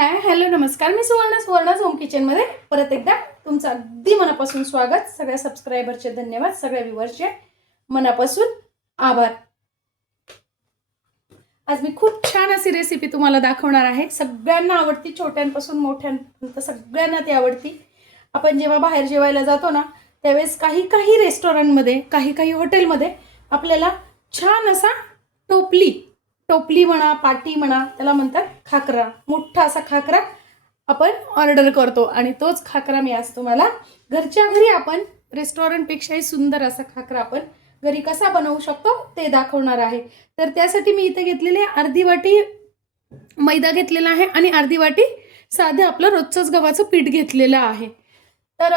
Hi hello नमस्कार. मी सुवर्णा's home किचनमध्ये परत एकदा तुमचं अगदी मनापासून स्वागत. सगळ्या सबस्क्रायबरचे धन्यवाद, सगळ्या व्ह्यूअर्सचे मनापासून आभार. आज मी खूप छान अशी रेसिपी तुम्हाला दाखवणार आहे. सगळ्यांना आवडती, छोट्यांपासून मोठ्यांपर्यंत सगळ्यांना ती आवडती. आपण जेव्हा बाहेर जेवायला जातो ना, त्यावेळेस काही काही रेस्टॉरंटमध्ये, काही काही हॉटेलमध्ये आपल्याला छान असा टोपली म्हणा, पाटी म्हणा, त्याला म्हणतात खाकरा, मोठा असा खाकरा आपण ऑर्डर करतो. आणि तोच खाकरा मी आज तुम्हाला घरच्या घरी, आपण रेस्टॉरंटपेक्षाही सुंदर असा खाकरा आपण घरी कसा बनवू शकतो ते दाखवणार आहे. तर त्यासाठी मी इथे घेतलेले अर्धी वाटी मैदा घेतलेला आहे आणि अर्धी वाटी साधं आपलं रोजचंच गव्हाचं पीठ घेतलेलं आहे. तर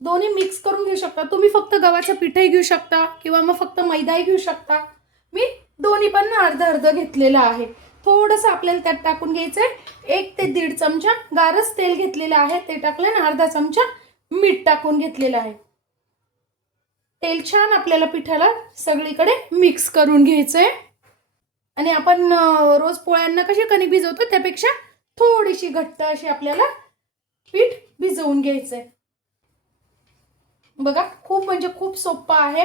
दोन्ही मिक्स करून घेऊ शकता तुम्ही. फक्त गव्हाचं पीठही घेऊ शकता किंवा मग फक्त मैदाही घेऊ शकता. मी दोन्ही पण अर्ध अर्ध घेतलेलं आहे. थोडंसं आपल्याला त्यात टाकून घ्यायचं आहे. 1 ते 1.5 चमचा गारच तेल घेतलेलं आहे, ते टाकलं ना. अर्धा चमचा मीठ टाकून घेतलेलं आहे. तेल छान आपल्याला पिठाला सगळीकडे मिक्स करून घ्यायचं आहे. आणि आपण रोज पोळ्यांना कशी कणिक भिजवतो त्यापेक्षा थोडीशी घट्ट अशी आपल्याला पीठ भिजवून घ्यायचं आहे. बघा, खूप म्हणजे खूप सोपं आहे.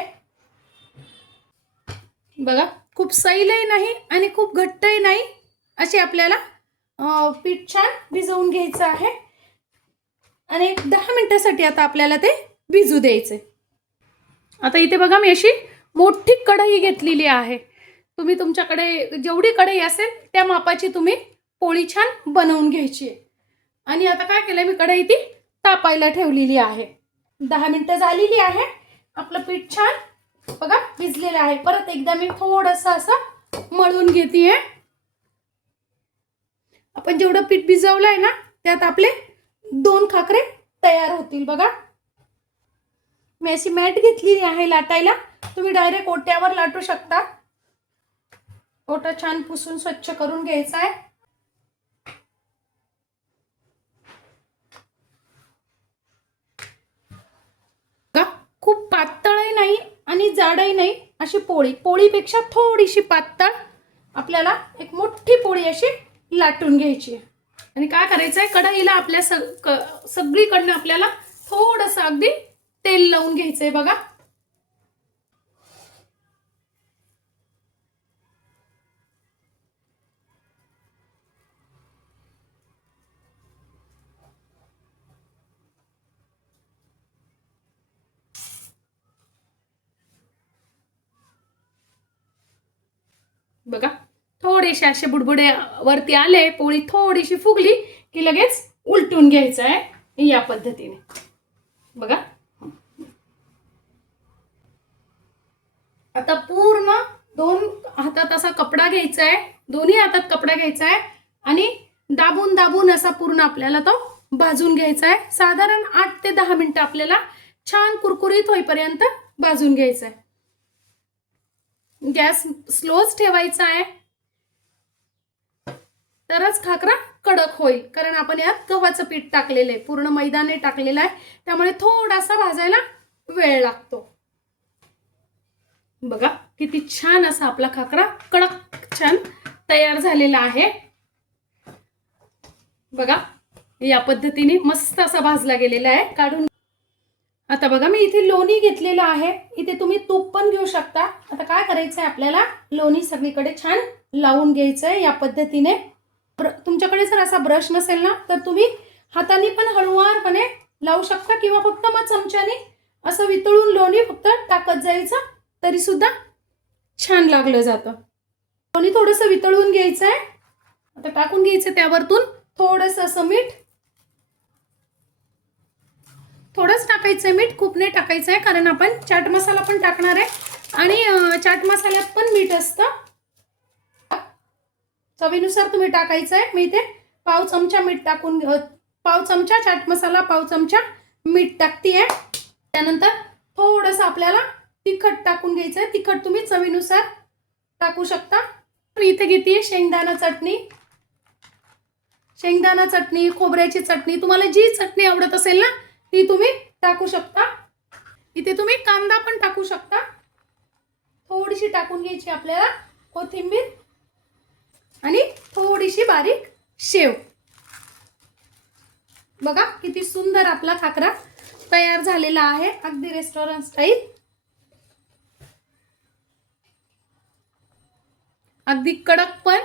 बघा, खूप सैलही नाही आणि खूप घट्टही नाही, असे आपल्याला पीठ छान भिजवून घ्यायचं आहे. आणि 10 मिनिटासाठी आता आपल्याला ते भिजू द्यायचे. आता इथे बघा, मी अशी मोठी कढई घेतलेली आहे. तुम्ही तुमच्याकडे जेवढी कढई असेल त्या मापाची तुम्ही पोळी छान बनवून घ्यायची आहे. आणि आता काय केलंय, मी कढई ती तापायला ठेवलेली आहे. 10 मिनिटं झालेली आहे. आपलं पीठ छान बघा भिजलेलं आहे. परत एकदा मी थोडंसं असं मळून घेते. आपण जेवढं पीठ भिजवलंय ना, त्यात आपले 2 खाकरे तयार होतील. बघा, मी अशी मॅट घेतलेली आहे लाटायला. तुम्ही डायरेक्ट ओट्यावर लाटू शकता. ओटा छान पुसून स्वच्छ करून घ्यायचा आहे. खूप पातळही नाही आणि जाडही नाही, अशी पोळीपेक्षा थोडीशी पातळ आपल्याला एक मोठी पोळी अशी लाटून घ्यायची. आणि काय करायचं आहे, कढईला आपल्या सगळीकडनं आपल्याला थोडंसं अगदी तेल लावून घ्यायचंय. बघा, बघा थोडेसे असे बुडबुडे वरती आले, पोळी थोडीशी फुगली की लगेच उलटून घ्यायचं आहे या पद्धतीने. बघा, आता पूर्ण 2 हातात असा कपडा घ्यायचा आहे, दोन्ही हातात कपडा घ्यायचा आहे आणि दाबून दाबून असा पूर्ण आपल्याला तो भाजून घ्यायचा आहे. साधारण 8 ते 10 मिनिटं आपल्याला छान कुरकुरीत होईपर्यंत भाजून घ्यायचं आहे. गॅस स्लोच ठेवायचा आहे, तरच खाकरा कडक होईल. कारण आपण यात गव्हाचं पीठ टाकलेलं आहे, पूर्ण मैदाने टाकलेलं आहे, त्यामुळे थोडासा भाजायला वेळ लागतो. बघा किती छान असा आपला खाकरा कडक छान तयार झालेला आहे. बघा, या पद्धतीने मस्त असा भाजला गेलेला आहे. काढून आता बघा, मी इथे लोणी घेतलेलं आहे. इथे तुम्ही तूप पण घेऊ शकता. आता काय करायचंय, आपल्याला लोणी सगळीकडे छान लावून घ्यायचंय या पद्धतीने. तुमच्याकडे जर असा ब्रश नसेल ना, तर तुम्ही हाताने पण हळूवारपणे लावू शकता किंवा फक्त मग चमच्याने असं वितळून लोणी फक्त टाकत जायचं, तरी सुद्धा छान लागलं जातं. लोणी थोडंसं वितळून घ्यायचंय. आता टाकून घ्यायचं त्यावरतून थोडंसं असं मीठ. थोडंच टाकायचंय मीठ, खूप नाही टाकायचंय, कारण आपण चाट मसाला पण टाकणार आहे आणि चाट मसाल्यात पण मीठ असतं. चवीनुसार तुम्ही टाकायचंय. मी इथे पाव चमचा मीठ टाकून, पाव चमचा चाट मसाला, पाव चमचा मीठ टाकतीये. त्यानंतर थोडंसं आपल्याला तिखट टाकून घ्यायचंय. तिखट तुम्ही चवीनुसार टाकू शकता. मी इथे घेते शेंगदाणा चटणी, खोबऱ्याची चटणी, तुम्हाला जी चटणी आवडत असेल ना ती तुम्ही टाकू शकता. इथे तुम्ही कांदा पण टाकू शकता. थोडीशी टाकून घ्यायची आपल्याला कोथिंबीर आणि थोडीशी बारीक शेव. बघा किती सुंदर आपला खाकरा तयार झालेला आहे, अगदी रेस्टॉरंट स्टाईल, अगदी कडक पण।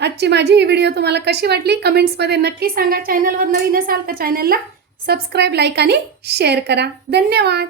आजची माझी ही व्हिडिओ तुम्हाला कशी वाटली कमेंट्समध्ये नक्की सांगा। चॅनलवर नवीन असाल तर चॅनलला सबस्क्राईब, लाईक आणि शेअर करा। धन्यवाद।